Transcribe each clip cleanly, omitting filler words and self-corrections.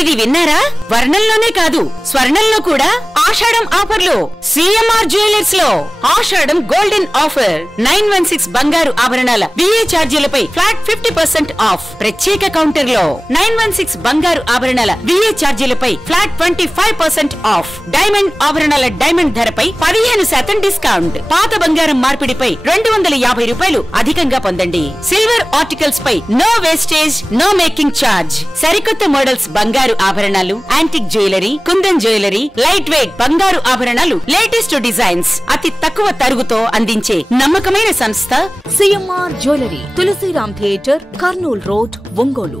ఇది విన్నారా? వర్ణంలోనే కాదు స్వర్ణంలో కూడా ఆషాఢం ఆఫర్లు సిఎంఆర్ జ్యువెలర్స్ లో ఆషాఢం గోల్డెన్ ఆఫర్ 916 బంగారు ఆభరణాల విఏ ఛార్జీలపై ఫ్లాట్ 50% ఆఫ్. ప్రత్యేక కౌంటర్ లో 916 బంగారు ఆభరణాల విఏ ఛార్జీలపై ఫ్లాట్ 25% ఆఫ్. డైమండ్ ఆభరణాల డైమండ్ ధరపై 15% డిస్కౌంట్. పాత బంగారం మార్పిడిపై 250 రూపాయలు అధికంగా పొందండి. సిల్వర్ ఆర్టికల్స్ పై no wastage no making charge. సరికొత్త మోడల్స్ బంగారు ఆభరణాలు, antique jewellery, Kundan jewellery, light weight బంగారు ఆభరణాలు, లేటెస్ట్ డిజైన్స్ అతి తక్కువ తరుగుతో అందించే నమ్మకమైన సంస్థ CMR jewellery, Tulsiram theatre, Kurnool road, Ongole.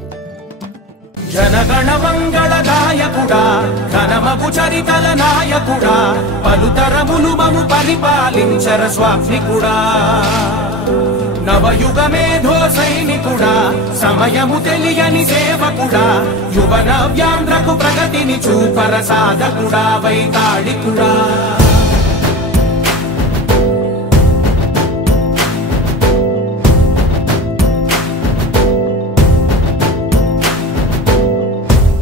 జనగణ మంగళ గాయకుడా, ఘనమగు చరితల నాయకుడా, పలుతరములు మము పరిపాలించర స్వామికుడా. నవయుగ మేధో సైనికుడా, సమయము తెలియని సేవకుడా, యువన వ్యాంధ్రకు ప్రగతిని చూపర సాధకుడా, వైతాళికుడా.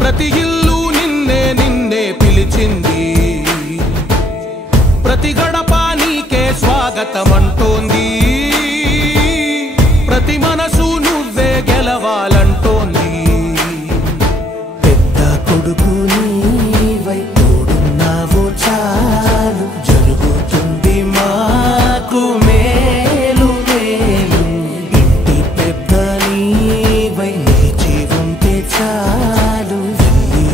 ప్రతి ఇల్లు నిన్నే నిన్నే పిలిచింది, ప్రతి గడప నీకే స్వాగతమంటోంది, ప్రతి మనసు నువ్వే గెలవాలంటోంది. పెద్ద కొడుకు నీవై తోడున్నావు చాలు, జరుగుతుంది మాకు మేలు మేలు. ఇంటి పెద్ద నీవై నిలిచి ఉంటే చాలు,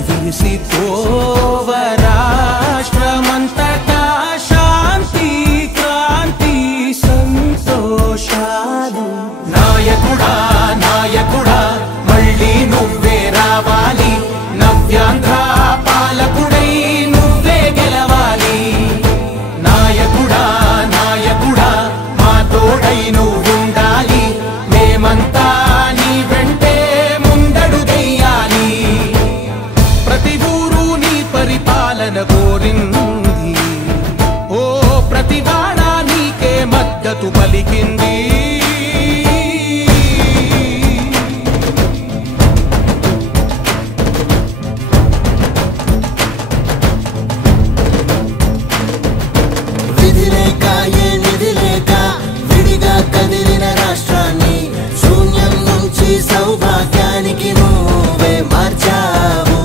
విరిసి తోవ రాష్ట్రమంతటా శాంతి క్రాంతి సంతోషాలు. నాయకుడా నాయకుడా మళ్ళీ నువ్వే రావాలి, నవ్యాంధ్ర పాలకుడై నువ్వే గెలవాలి. నాయకుడా నాయకుడా మా తోడై నువ్వుండాలి, మేమంతా నీ వెంటే ముందడుగెయ్యాలి. ప్రతి ఊరు నీ పరిపాలన కోరింది, ఓ ప్రతి వాడ నీకే మద్దతు పలికింది. విధిలేక ఏ నిధిలేక విడిగా కదిలిన రాష్ట్రాన్ని శూన్యం నుంచి సౌభాగ్యానికి నువ్వే మార్చావు.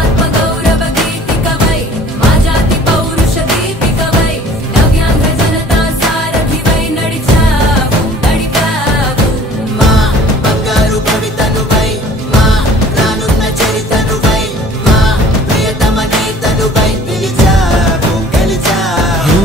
ఆత్మ గౌరవ గీతికవై, మా జాతి పౌరుష దీపికవై, నవ్యాంధ్ర జనతా సారథివై నడిచావు నడిపావు. మా బంగారు భవితనువై, మా రానున్న చరితనువై, మా ప్రియతమ నేతనువై పిలిచావు గెలిచావు.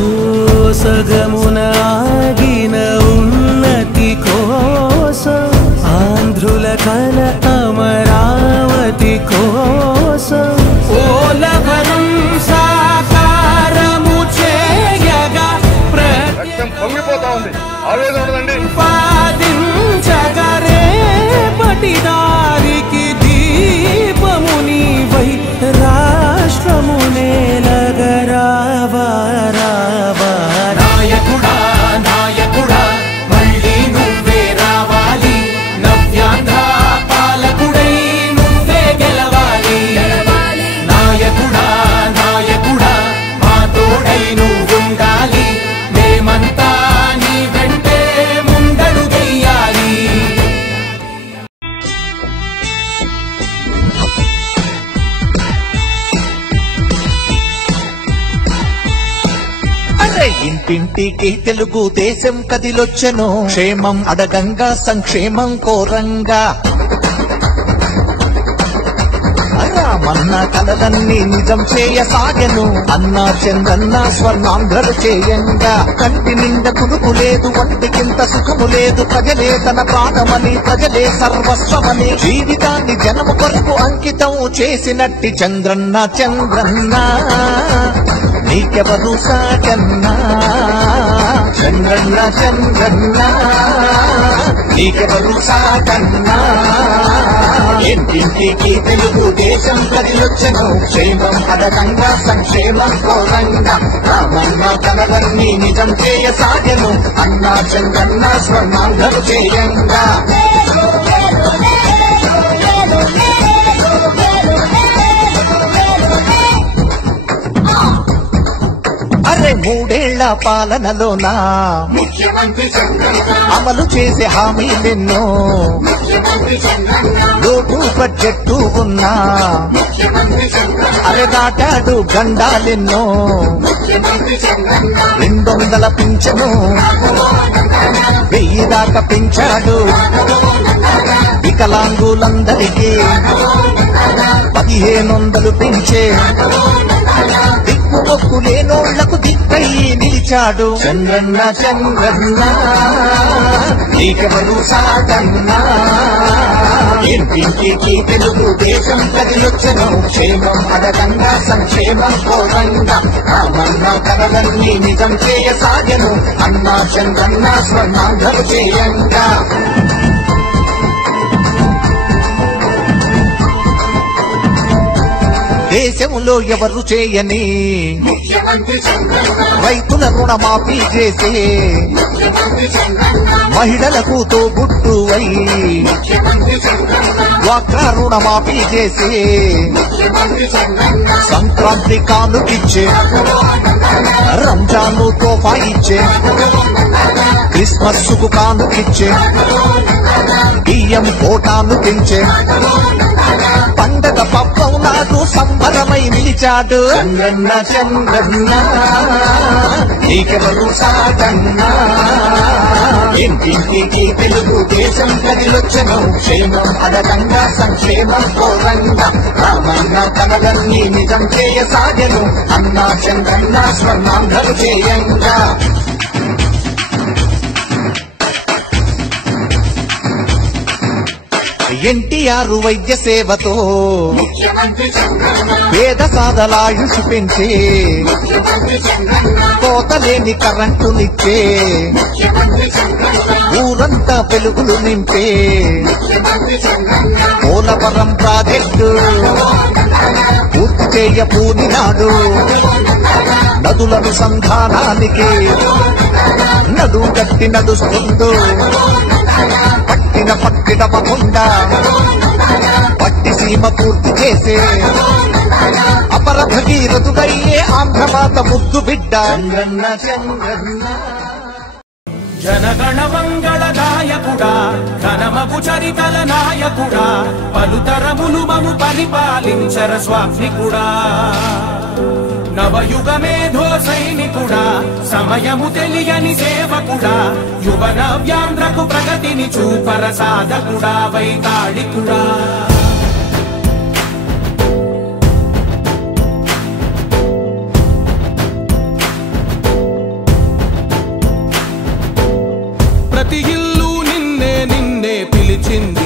సగమున ఆగిన ఉన్నతి కోసం, ఆంధ్రుల కల అమరావతి కోసం, ఓలవరం సాకారము చేయగా పొంగిపోతా ఉంది, ఆవేదన ఉండదండి. ప్రతిపాదించగరే పటి దారికి దీపము నీవై, రాష్ట్రము నేలగరావా రావా. నాయకుడా నాయకుడా మళ్ళీ నువ్వే రావాలి, నవ్యాంధ్ర పాలకుడై నువ్వే గెలవాలి. నాయకుడా నాయకుడా మా తోడై నువ్వుండాలి, మేమంతా నీ వెంటే ముందడుగెయ్యాలి. ఇంటింటికి తెలుగు దేశం కదిలొచ్చెను, క్షేమం అడగంగా సంక్షేమం కోరంగా. రామన్న కలలన్నీ నిజం చేయసాగెను, అన్నా చంద్రన్న స్వర్ణాంధ్రలు చేయంగా. కంటి నిండా కునుకు లేదు, వంటికింత సుఖము లేదు, ప్రజలే తన ప్రాణమని ప్రజలే సర్వస్వమని జీవితాన్ని జనము కొరకు అంకితం చేసినట్టి చంద్రన్న చంద్రన్న నీకెవరు సాగన్నా. చంద్రన్న చంద్రన్న నీకెవరు సాగన్నా. ఇంటింటికి తెలుగు దేశం కదిలొచ్చెను, క్షేమం అడగంగా సంక్షేమం కోరంగా. రామన్న కలలన్నీ నిజం చేయసాగెను, అన్నా చంద్రన్న స్వర్ణాంధ్రలు చేయంగా. మూడేళ్ల పాలనలోనా ముఖ్యమంత్రి చంద్రన్న అమలు చేసే హామీలెన్నో ముఖ్యమంత్రి చంద్రన్న లోటు బడ్జెట్టు ఉన్నా ముఖ్యమంత్రి చంద్రన్న అరే దాటాడు గండాలెన్నో ముఖ్యమంత్రి చంద్రన్న 200 పింఛను 1000 దాకా పెంచాడు వికలాంగులందరికీ 1500 పెంచే దిక్కుమొక్కు లేనోళ్లకు దిక్కయి నిలిచాడు చంద్రన్న చంద్రన్న నీకెవరు సాటన్నా ఇంటింటికి తెలుగు దేశం కదిలొచ్చను క్షేమం అడగంగా సంక్షేమం కోరంగా రామన్న కలలన్నీ నిజం చేయసాగను అన్నా చంద్రన్న స్వర్ణాంధ్రలు చేయంగా దేశంలో ఎవరు చేయని ముఖ్యమంత్రి చంద్రన్న రైతుల రుణమాఫీ చేసే ముఖ్యమంత్రి చంద్రన్న మహిళలకు తోబుట్టువై ముఖ్యమంత్రి చంద్రన్న డ్వాక్రా రుణమాఫీ చేసే ముఖ్యమంత్రి చంద్రన్న సంక్రాంతి కానుకిచ్చే రంజాను తోఫా ఇచ్చే క్రిస్మస్ కు కానుకిచ్చే బియ్యం కోటాను పెంచే పండగ పబ్బం నాడు సంబరమై నిలిచాడు చంద్రన్న చంద్రన్న నీకెవరు సాటన్నా ఇంటింటికి తెలుగు దేశం కదిలొచ్చను క్షేమం అడగంగా సంక్షేమం కోరంగా రామన్న కలలన్నీ నిజం చేయసాగను అన్నా చంద్రన్న స్వర్ణాంధ్రలు చేయంగా ఎన్టీఆర్ వైద్య సేవతో ముఖ్యమంత్రి చంద్రన్న పేద సాదలాయుషు పెంచే ముఖ్యమంత్రి చంద్రన్న కోతలేని కరెంటునిచ్చే ముఖ్యమంత్రి చంద్రన్న ఊరంతా వెలుగులు నింపే ముఖ్యమంత్రి చంద్రన్న పోలవరం ప్రాజెక్టు పూర్తి చేయ పూనినాడు నదులను సంధానానికి నడు కట్టి నడుస్తుందో పట్టినవకుండా పట్టి సీమ పూర్తి చేసే అపర భగీరథుడయ్యే ఆంధ్రమాత ముద్దు బిడ్డ చంద్రన్న చంద్రన్న జనగణ మంగళ గాయకుడా ఘనమగు చరితల నాయకుడా పలుతరములు మము పరిపాలించర స్వామికుడా నవయుగ మేధో సైనికుడా సమయము తెలియని సేవకుడా యువ నవ్యాంధ్రకు ప్రగతిని చూపర సాధకుడా వైతాళికుడా ప్రతి ఇల్లు నిన్నే నిన్నే పిలిచింది